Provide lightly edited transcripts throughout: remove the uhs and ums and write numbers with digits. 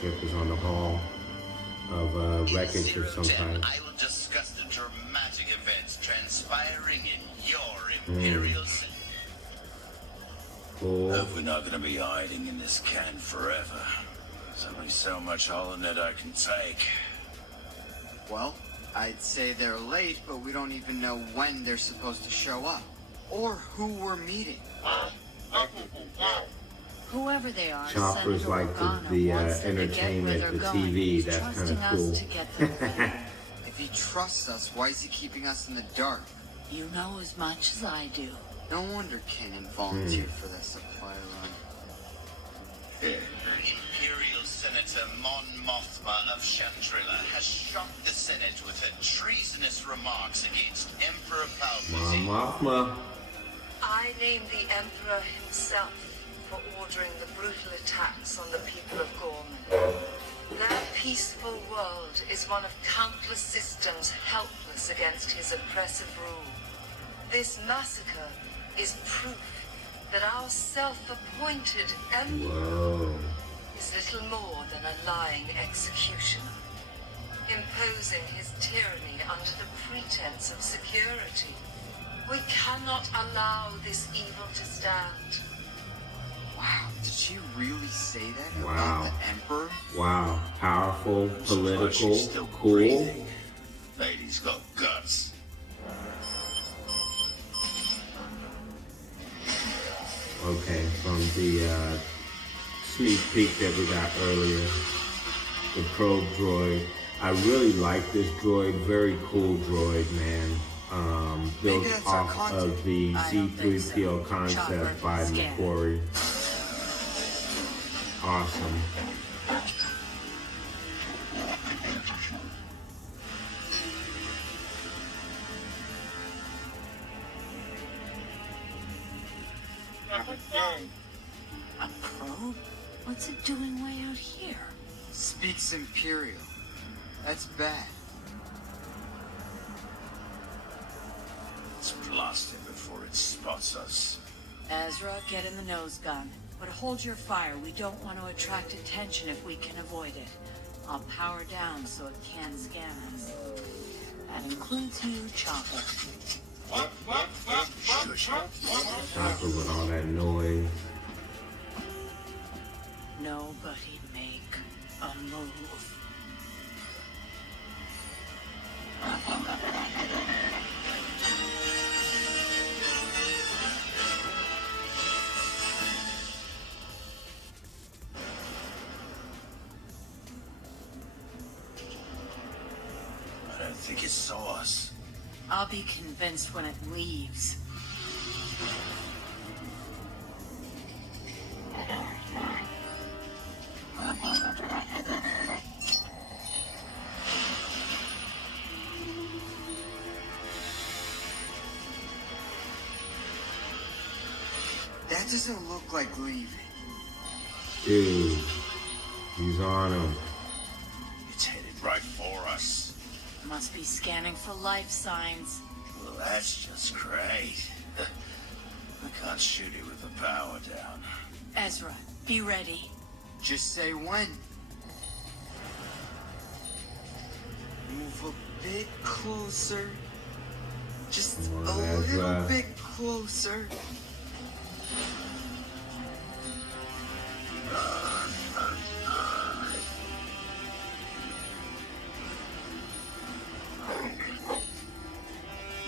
Ship is on the hull of wreckage of some kind. I will discuss the dramatic events transpiring in your Imperial City. Cool. Hope we're not going to be hiding in this can forever. There's only so much holonet I can take. Well, I'd say they're late, but we don't even know when they're supposed to show up. Or who we're meeting. Whoever they are, Chopper's Senator like Organa the wants them to entertainment, get where the they're TV. going. He's That's kind trusting of us cool. to get them there. If he trusts us, why is he keeping us in the dark? You know as much as I do. No wonder Kanan volunteered for that supply run. Imperial Senator Mon Mothma of Chantrilla has shocked the Senate with her treasonous remarks against Emperor Palpatine. Mon Mothma. I name the Emperor himself for ordering the brutal attacks on the people of Gorman. Their peaceful world is one of countless systems helpless against his oppressive rule. This massacre is proof that our self-appointed Emperor is little more than a lying executioner, imposing his tyranny under the pretense of security. We cannot allow this evil to stand. Wow, did she really say that Wow. about the Emperor? Wow. Powerful, political, She's still cool. breathing. Lady's got guts. Okay, from the sneak peek that we got earlier, the probe droid. I really like this droid. Very cool droid, man. Built Maybe that's our off content. of the I don't think so. C-3PO concept Chopper, by scan. McQuarrie. Awesome. A probe? What's it doing way out here? Speaks Imperial. That's bad. Let's blast it before it spots us. Ezra, get in the nose gun. But hold your fire. We don't want to attract attention if we can avoid it. I'll power down so it can't scan us. That includes you, Chopper. Chopper with all that noise. Nobody make a move. I don't think it saw us. I'll be convinced when it leaves. That doesn't look like leaving. Dude, he's on him. It's headed right for us. Must be scanning for life signs. Well, that's just great. I can't shoot it with the power down. Ezra, be ready. Just say when. Move a bit closer. Just Come a on, little Ezra. bit closer.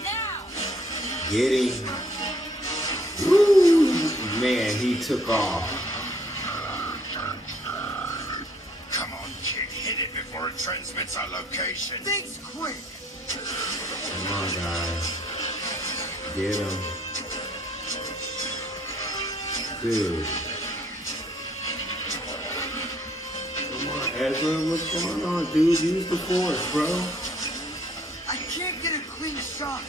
Now! Get him. Woo! Man, he took off. Come on, kid, hit it before it transmits our location. Thanks quick. Come on, guys. Get him. Dude. Come on, Ezra. What's going on, dude? Use the force, bro. I can't get a clean shot.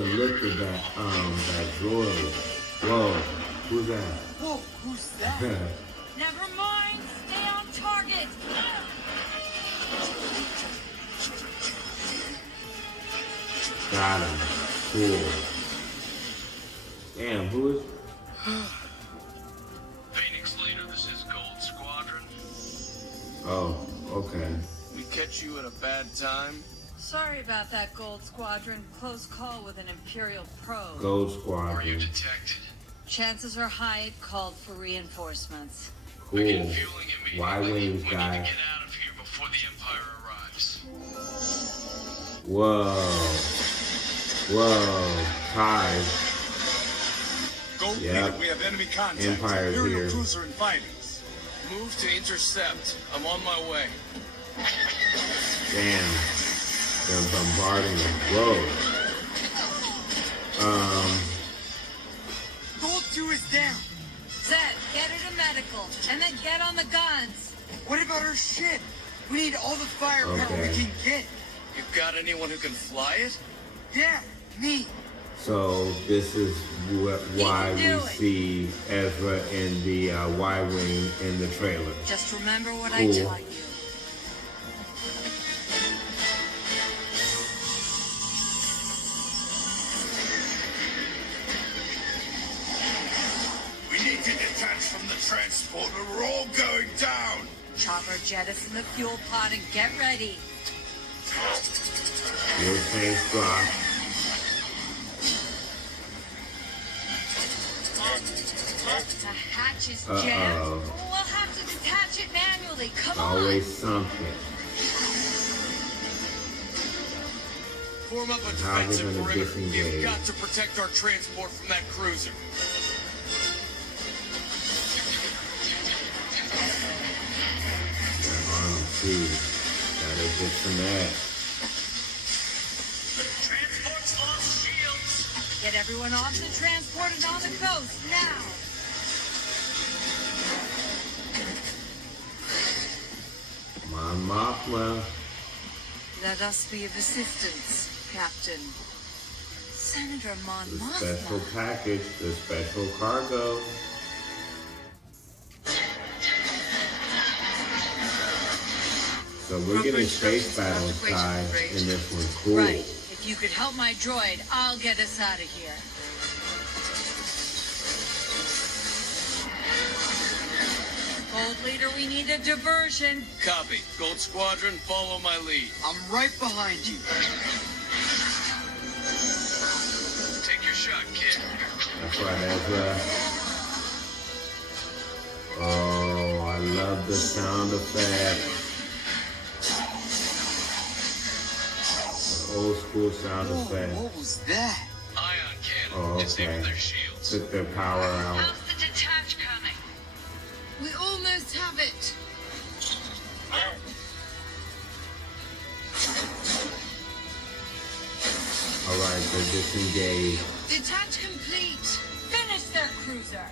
the look of that droid. Whoa, who's that? Whoa, who's that? Never mind. Stay on target. Got him. Cool. Damn, who is? Phoenix Leader, this is Gold Squadron. Oh, okay. We catch you at a bad time? Sorry about that, Gold Squadron. Close call with an Imperial probe. Gold Were you Squadron. detected? Chances are high it called for reinforcements. Begin Cool. fueling immediately. Y-wings, We need to guys. get out of here before the Empire arrives. Whoa. Whoa. Ties. Gold Yeah. Leader, we have enemy contact. Empire's Imperial here. cruiser inviting us. Move to intercept. I'm on my way. Damn. They're bombarding them. Whoa. Gold 2 is down. Zed, get her to medical, and then get on the guns. What about our ship? We need all the firepower Okay. we can get. You've got anyone who can fly it? Yeah, me. So this is why can we do it. see Ezra in the Y-wing in the trailer. Just remember what I Cool. taught you. We need to detach from the transport or we're all going down. Chopper, jettison the fuel pod and get ready. Your tanks drop. The hatch is Uh-oh. jammed. We'll have to detach it manually. Come Always something. Form up a How are they defensive gonna perimeter. disengage? You've got to protect our transport from that cruiser. They're on them too. Gotta get some that. Transport's lost shields. on. Get everyone off the transport and on the coast now. Mon Mothma. Let us be of assistance, Captain. Senator Mon The special Mothma. package, the special cargo. So we're getting space battles, guys, in this one. Cool. Right. If you could help my droid, I'll get us out of here. Gold Leader, we need a diversion. Copy. Gold Squadron, follow my lead. I'm right behind you. Take your shot, kid. That's right, Ezra. Oh, I love the sound effect. The old school sound Whoa, effect. what was that? Ion cannon. Oh, Disable okay. their shields. Took their power out. How's the detach coming? We almost have it. Alright, they're disengaged. Detach complete. Finish their cruiser.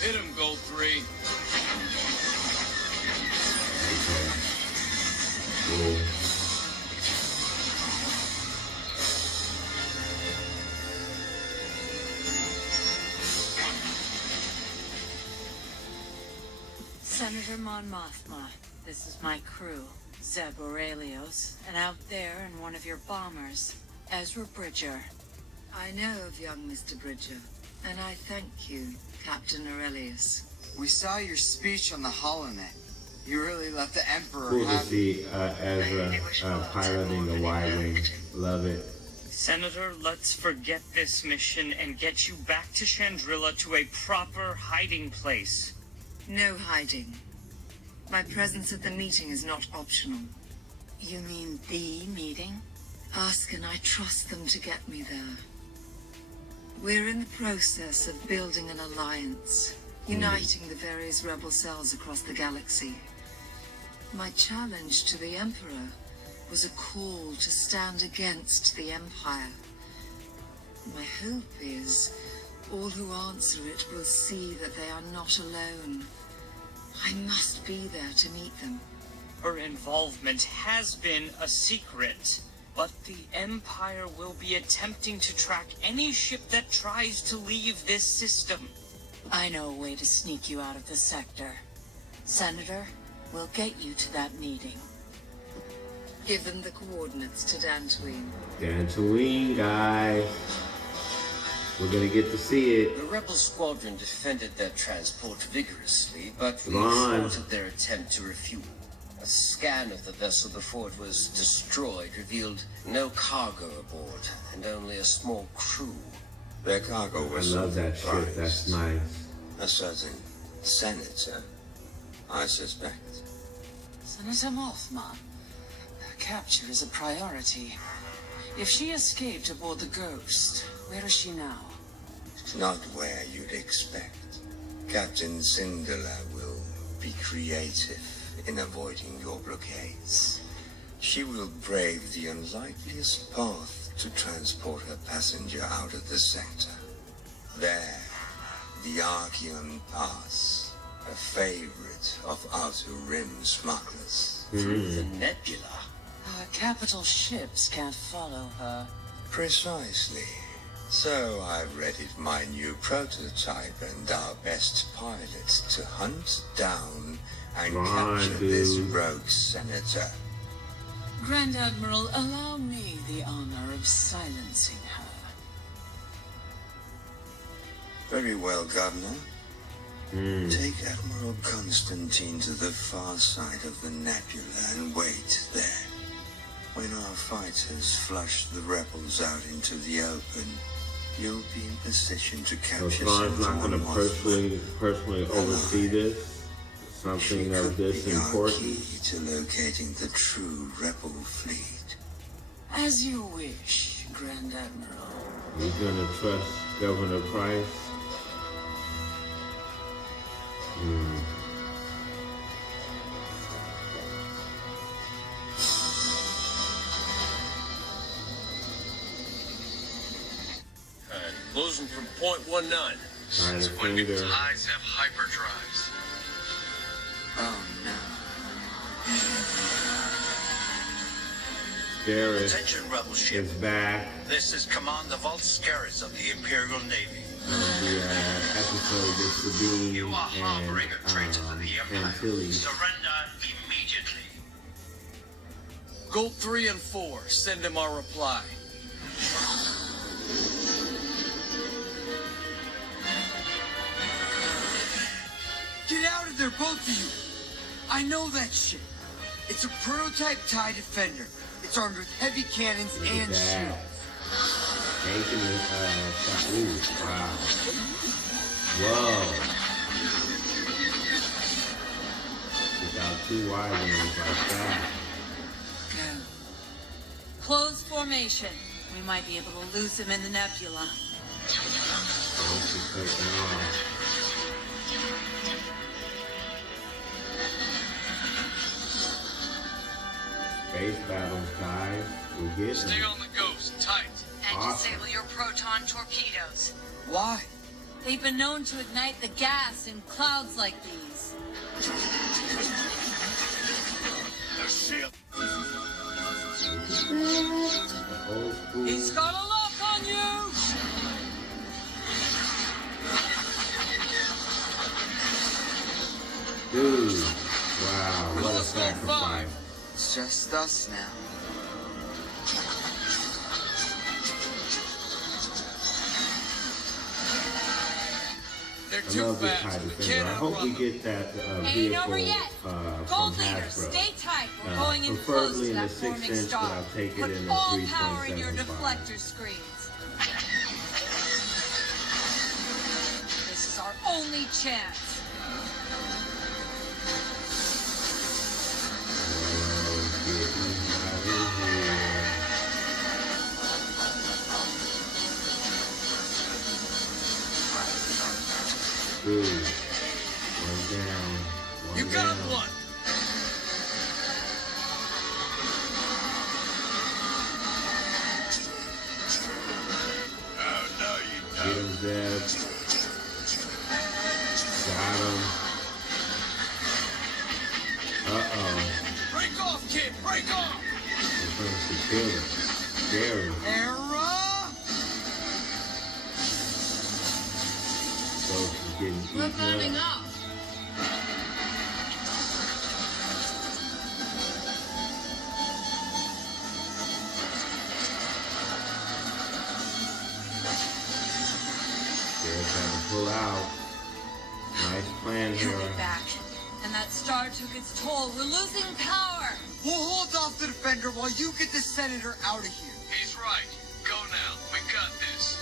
Hit him, Gold 3. Okay. Cool. Senator Mon Mothma, this is my crew, Zeb Aurelios, and out there in one of your bombers, Ezra Bridger. I know of young Mr. Bridger, and I thank you, Captain Aurelius. We saw your speech on the holonet. You really let the Emperor Cool to have it. see Ezra piloting the Y-wing. Love it. Senator, let's forget this mission and get you back to Chandrilla to a proper hiding place. No hiding. My presence at the meeting is not optional. You mean the meeting? Ask and I trust them to get me there. We're in the process of building an alliance, uniting the various rebel cells across the galaxy. My challenge to the Emperor was a call to stand against the Empire. My hope is all who answer it will see that they are not alone. I must be there to meet them. Her involvement has been a secret, but the Empire will be attempting to track any ship that tries to leave this system. I know a way to sneak you out of the sector. Senator, we'll get you to that meeting. Give them the coordinates to Dantooine. Dantooine, guys. We're gonna get to see it. The rebel squadron defended their transport vigorously, but we Come on. thwarted their attempt to refuel. A scan of the vessel before it was destroyed revealed no cargo aboard, and only a small crew. Their cargo I was love that ship. That's nice. a certain senator, I suspect. Senator Mothma. Her capture is a priority. If she escaped aboard the Ghost, where is she now? Not where you'd expect. Captain Syndulla will be creative in avoiding your blockades. She will brave the unlikeliest path to transport her passenger out of the sector. There, the Archeon Pass, a favorite of Outer Rim smugglers. Through the nebula. Our capital ships can't follow her. Precisely. So I've readied my new prototype and our best pilot to hunt down and Come on, capture dude. this rogue senator. Grand Admiral, allow me the honor of silencing her. Very well, Governor. Take Admiral Constantine to the far side of the nebula and wait there. When our fighters flush the rebels out into the open, you'll be in position to So capture Thrawn's not Mon gonna Mothma. personally oversee this. She Something of could this be our key importance. to locating the true rebel fleet. As you wish, Grand Admiral. He's gonna trust Governor Price. Closing from point 19. Trying to When finger. people's eyes have hyperdrives. Oh no. Garrus Attention, rebel ship. is back. This is Commander Volscaris of the Imperial Navy. The episode with Sabine You are harboring a traitor to and the Empire. Antilles. Surrender immediately. Gold 3 and 4. Send him our reply. Get out of there, both of you! I know that shit. It's a prototype TIE Defender. It's armed with heavy cannons Look at and that. shields. Taking it, shot. Ooh, wow. Whoa. Without two wide ones like that. Close formation. We might be able to lose him in the nebula. Don't you take them off. Space battles, guys. We'll get Stay them. on the Ghost. Tight. And Awesome. disable your proton torpedoes. Why? They've been known to ignite the gas in clouds like these. The ship. The old school. He's got a lock on you! Dude. Wow, what a sacrifice. It's just us now. They're I too love this fast. TIE We Defender. can't I hope we outrun them. get that Ain't vehicle over yet. from Gold leader, Hasbro. stay tight. We're going in close Preferably to in the that 6 forming inch, but star. I'll take it Put in the all power in your 3.75. deflector screens. This is our only chance. Dude, one down. One You got down. one. Oh, no, you Get don't. him, Zeb. Got him. Uh-oh. Break off! To kill them. Scary. Hera! Ghost is getting We're eaten burning up. up. They're trying to pull out. Nice plan, He'll Hera. be back. And that star took its toll. We're losing power. We'll hold off the Defender while you get the Senator out of here. He's right. Go now. We got this.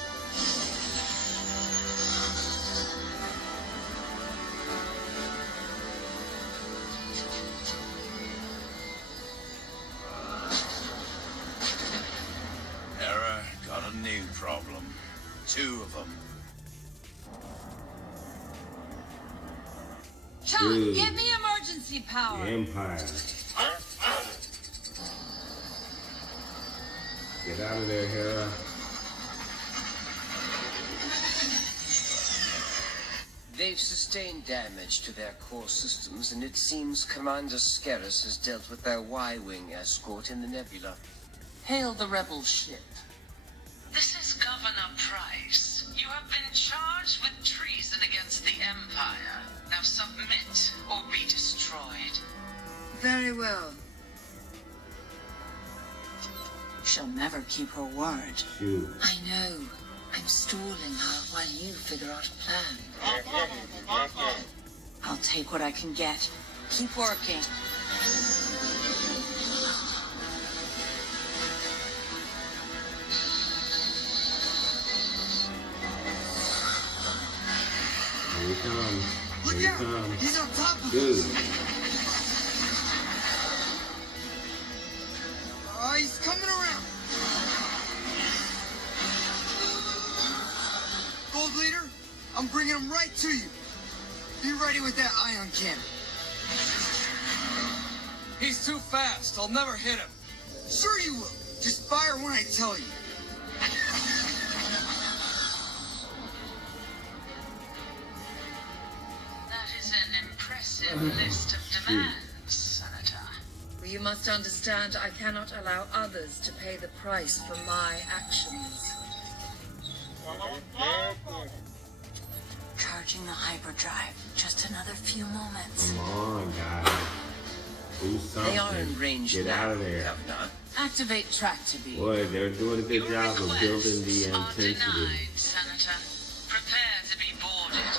Hera got a new problem. 2 of them. Chuck, Dude. give me emergency power. The Empire. Get out of there, Hera. They've sustained damage to their core systems, and it seems Commander Scaris has dealt with their Y-Wing escort in the nebula. Hail the rebel ship. This is Governor Price. You have been charged with treason against the Empire. Now submit or be destroyed. Very well. She'll never keep her word. Shoot. I know. I'm stalling her while you figure out a plan. I'll take what I can get. Keep working. Here he comes. Look Here out! he comes. He's on top of Dude. us! He's coming around! Gold Leader, I'm bringing him right to you. Be ready with that ion cannon. He's too fast. I'll never hit him. Sure you will. Just fire when I tell you. That is an impressive list of demands, Senator. You must understand I cannot allow others to pay the price for my actions. Charging the hyperdrive. Just another few moments. Come on, guys. Do something. They are in range Get now, out of there. Governor. Activate tractor beam. Boy, they're doing a good Your job of building the requests are intensity. denied, Senator. Prepare to be boarded.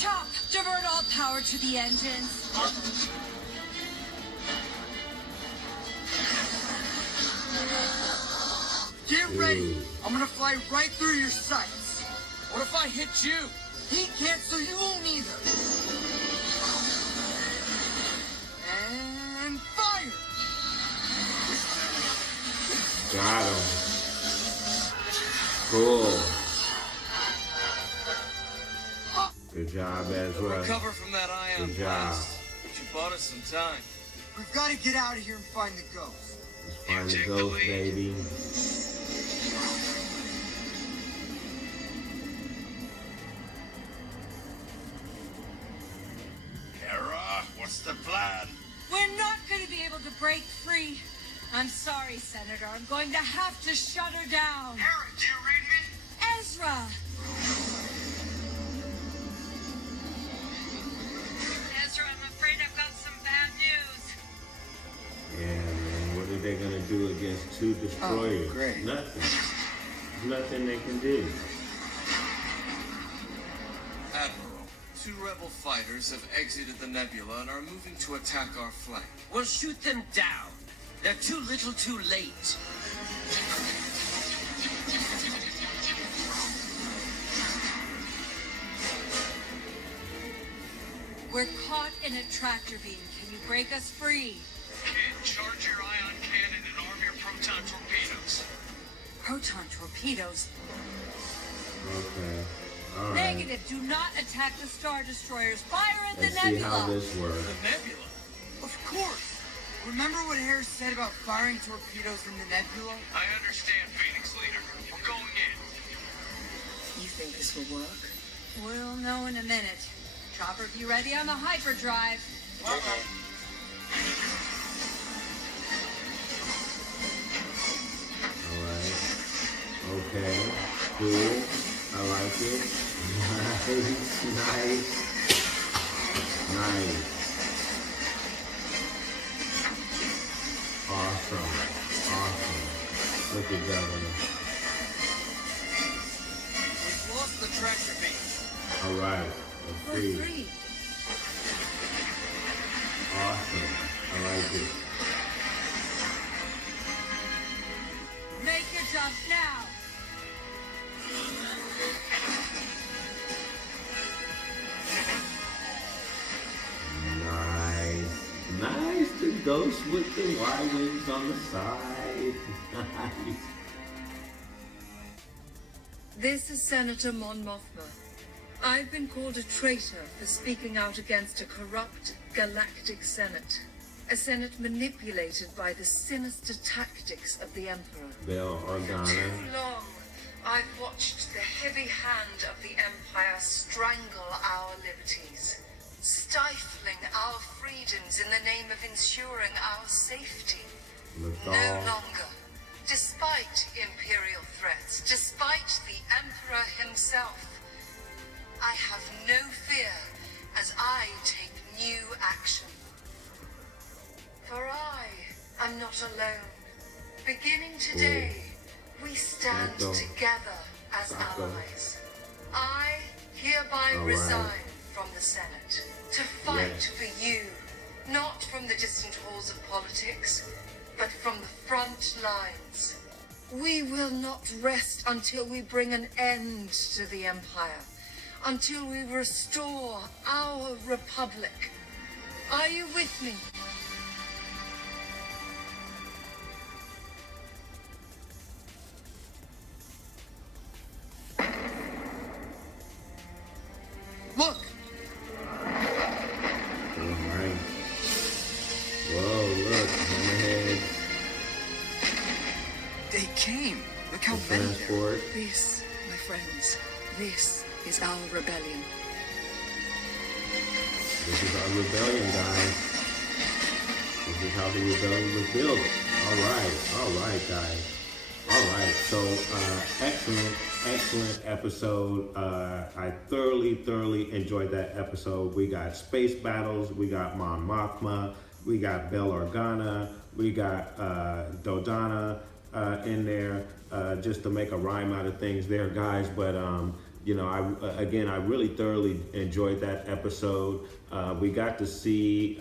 Chuck, divert all power to the engines. Get ready. I'm gonna fly right through your sights. What if I hit you? He can't, so you won't either. And fire! Got him. Cool. Good job, Ezra. Recover from that ion Good job. blast. She bought us some time. We've got to get out of here and find the ghost. Let's find the ghost, baby. Hera, what's the plan? We're not going to be able to break free. I'm sorry, Senator. I'm going to have to shut her down. Hera, do you read me? Ezra! Ezra, I'm afraid I've got some bad news. Yeah, man. What are they gonna do against 2 destroyers? Oh, great. Nothing. There's nothing they can do. Admiral, 2 rebel fighters have exited the nebula and are moving to attack our flank. We'll shoot them down. They're too little too late. We're caught in a tractor beam. Can you break us free? Kid, charge your ion cannon and arm your proton torpedoes. Proton torpedoes. Okay. All right. Negative. Do not attack the Star Destroyers. Fire at the Let's see nebula. how this works. The nebula? Of course. Remember what Hera said about firing torpedoes in the nebula? I understand, Phoenix Leader. We're going in. You think this will work? We'll know in a minute. Chopper, be ready on the hyperdrive. Okay, cool. I like it. Nice. Awesome. Look at Governor. We've lost the tractor beam. All right, We're free. Awesome. I like it. Make your jump now! Nice. The ghost with the Y-wings on the side. Nice. This is Senator Mon Mothma. I've been called a traitor for speaking out against a corrupt galactic senate. A senate manipulated by the sinister tactics of the Emperor. Bell Organa. Too long, I've watched the heavy hand of the Empire strangle our liberties, stifling our freedoms in the name of ensuring our safety. No longer, despite imperial threats, despite the Emperor himself, I have no fear as I take new action. For I am not alone. Beginning today, we stand together as allies. I hereby resign from the Senate to fight for you, not from the distant halls of politics, but from the front lines. We will not rest until we bring an end to the Empire, until we restore our republic. Are you with me? Look! Alright. Whoa, look, hammerheads. They came. Look how many there are. Transport. This, my friends, this is our rebellion. This is our rebellion, guys. This is how the rebellion was built. Alright, guys. Alright, so excellent episode. I thoroughly enjoyed that episode. We got space battles, we got Mon Mothma, we got Bell Organa, we got Dodonna in there, just to make a rhyme out of things there, guys. But you know, I really thoroughly enjoyed that episode. We got to see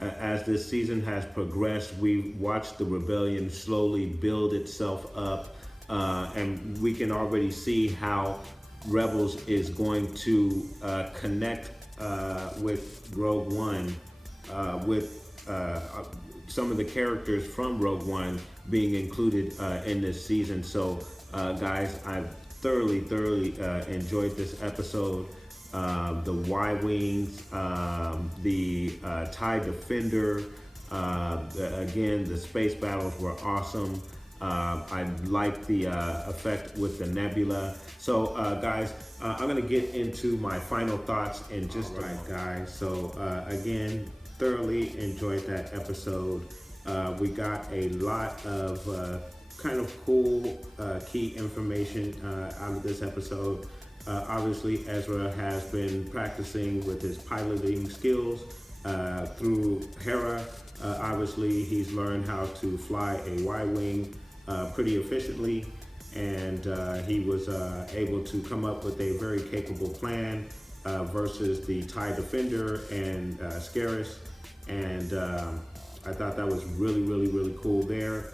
as this season has progressed, we watched the rebellion slowly build itself up, and we can already see how Rebels is going to connect with Rogue One, with some of the characters from Rogue One being included in this season. So guys, I thoroughly enjoyed this episode. The Y-Wings, the TIE Defender, again, the space battles were awesome. I liked the effect with the nebula. So guys, I'm gonna get into my final thoughts in just a minute, guys. So again, thoroughly enjoyed that episode. We got a lot of kind of cool key information out of this episode. Obviously, Ezra has been practicing with his piloting skills through Hera. Obviously, he's learned how to fly a Y-wing pretty efficiently, and he was able to come up with a very capable plan versus the TIE Defender and Scarus. And I thought that was really cool there.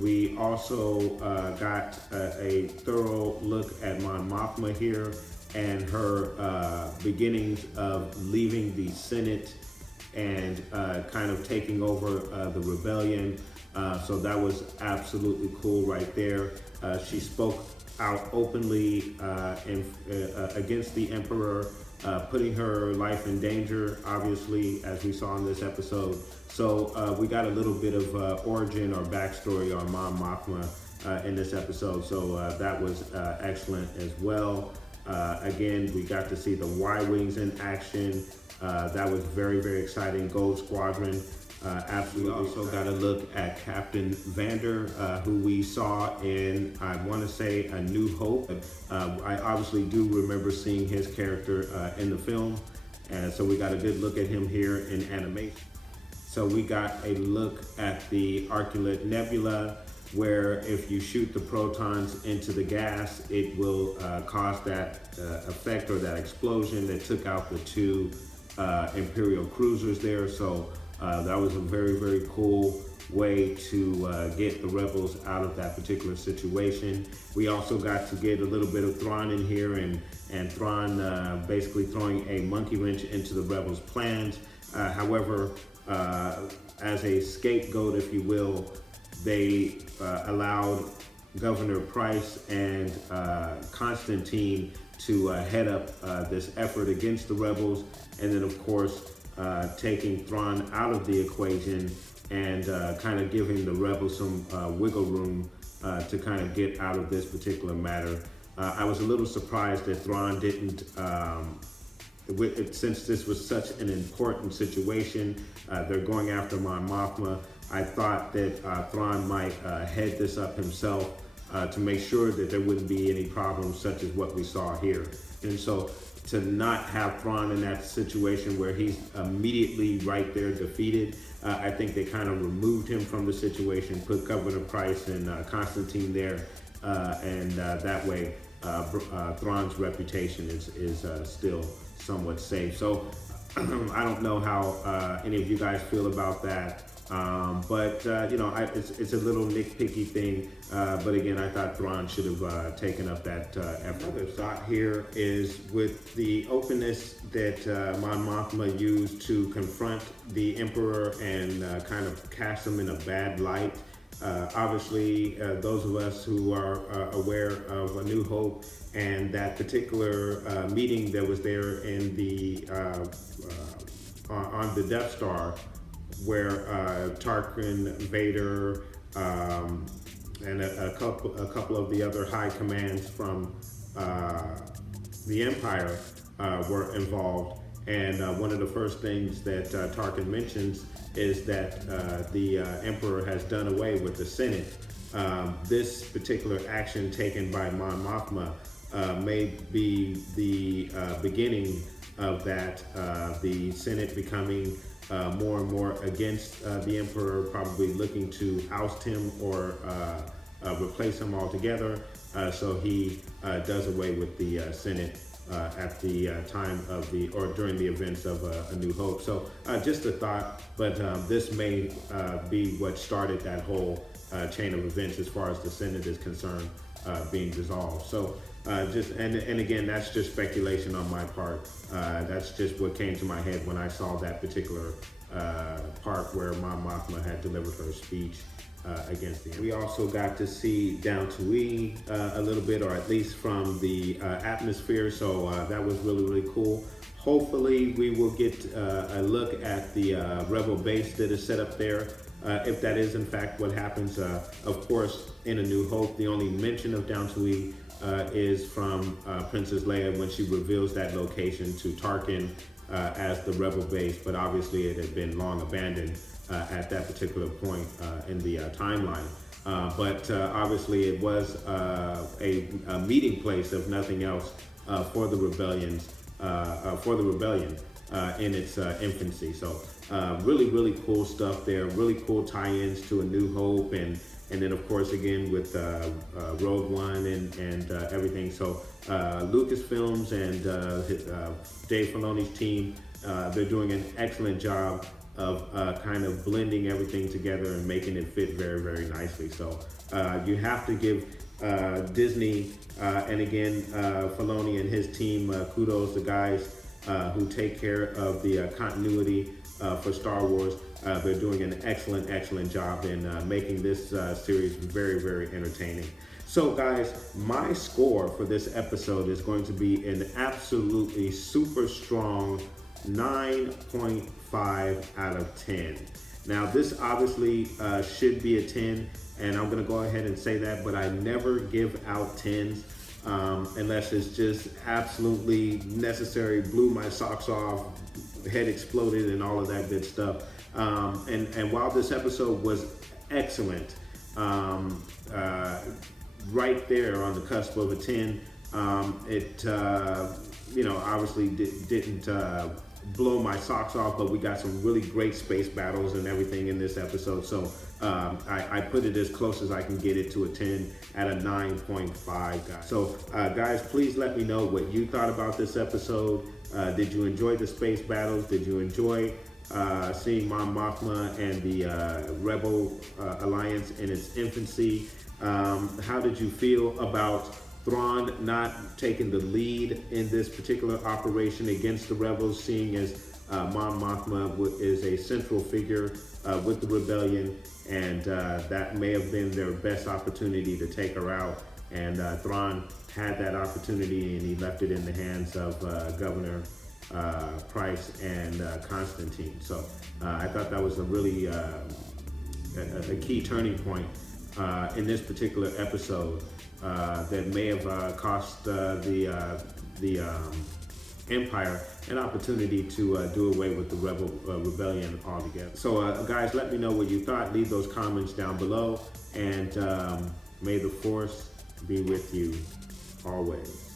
We also got a thorough look at Mon Mothma here and her beginnings of leaving the Senate and kind of taking over the rebellion. So that was absolutely cool right there. She spoke out openly against the Emperor, putting her life in danger, obviously, as we saw in this episode. So we got a little bit of origin or backstory on Mon Mothma in this episode. So that was excellent as well. Again, we got to see the Y-Wings in action. That was very exciting. Gold Squadron. Absolutely. We also got to look at Captain Vander, who we saw in, I want to say, A New Hope. I obviously do remember seeing his character in the film, and so we got a good look at him here in animation. So we got a look at the Arculate Nebula, where if you shoot the protons into the gas, it will cause that effect or that explosion that took out the two Imperial cruisers there. So that was a very, very cool way to get the rebels out of that particular situation. We also got to get a little bit of Thrawn in here, and Thrawn basically throwing a monkey wrench into the rebels' plans. However, as a scapegoat, if you will, they allowed Governor Price and Constantine to head up this effort against the rebels, and then of course taking Thrawn out of the equation and kind of giving the rebels some wiggle room to kind of get out of this particular matter. I was a little surprised that Thrawn didn't, since this was such an important situation, they're going after Mon Mothma. I thought that Thrawn might head this up himself to make sure that there wouldn't be any problems such as what we saw here. And so to not have Thrawn in that situation where he's immediately right there defeated, I think they kind of removed him from the situation, put Governor Price and Constantine there, and that way Thrawn's reputation is still somewhat safe. So I don't know how any of you guys feel about that. But you know, it's a little nitpicky thing. But again, I thought Thrawn should have taken up that effort. Another thought here is with the openness that Mon Mothma used to confront the Emperor and kind of cast him in a bad light. Obviously, those of us who are aware of A New Hope and that particular meeting that was there in the on the Death Star, where Tarkin, Vader, and a couple of the other high commands from the Empire were involved. And one of the first things that Tarkin mentions is that the Emperor has done away with the Senate. This particular action taken by Mon Mothma may be the beginning of that, the Senate becoming more and more against the Emperor, probably looking to oust him or replace him altogether. So he does away with the Senate at the time of during the events of A New Hope. So just a thought, but this may be what started that whole chain of events as far as the Senate is concerned, being dissolved. So and again, that's just speculation on my part. That's just what came to my head when I saw that particular part where Mon Mothma had delivered her speech against the Emperor. We also got to see Dantooine a little bit, or at least from the atmosphere, so that was really, really cool. Hopefully we will get a look at the rebel base that is set up there, if that is in fact what happens. Of course, in A New Hope, the only mention of Dantooine is from Princess Leia when she reveals that location to Tarkin as the rebel base, but obviously it had been long abandoned at that particular point in the timeline. But obviously it was a meeting place, if nothing else, for the rebellion in its infancy. So really, really cool stuff there. Really cool tie-ins to A New Hope, and then of course again with Rogue One and everything. So Lucasfilms and Dave Filoni's team, they're doing an excellent job of kind of blending everything together and making it fit very, very nicely. So you have to give Disney and again Filoni and his team kudos, the guys who take care of the continuity for Star Wars. They're doing an excellent job in making this series very, very entertaining. So guys, my score for this episode is going to be an absolutely super strong 9.5 out of 10. Now this obviously should be a 10, and I'm gonna go ahead and say that, but I never give out 10s unless it's just absolutely necessary, blew my socks off, head exploded and all of that good stuff. And while this episode was excellent, right there on the cusp of a 10, it obviously didn't blow my socks off, but we got some really great space battles and everything in this episode. So I put it as close as I can get it to a 10 at a 9.5, guys. So guys, please let me know what you thought about this episode. Did you enjoy the space battles? Did you enjoy seeing Mon Mothma and the Rebel Alliance in its infancy? How did you feel about Thrawn not taking the lead in this particular operation against the rebels, seeing as Mon Mothma is a central figure with the rebellion, and that may have been their best opportunity to take her out, and Thrawn had that opportunity and he left it in the hands of Governor Price and Constantine. So I thought that was a really a key turning point in this particular episode that may have cost the Empire an opportunity to do away with the rebellion altogether. So guys, let me know what you thought. Leave those comments down below, and may the Force be with you always.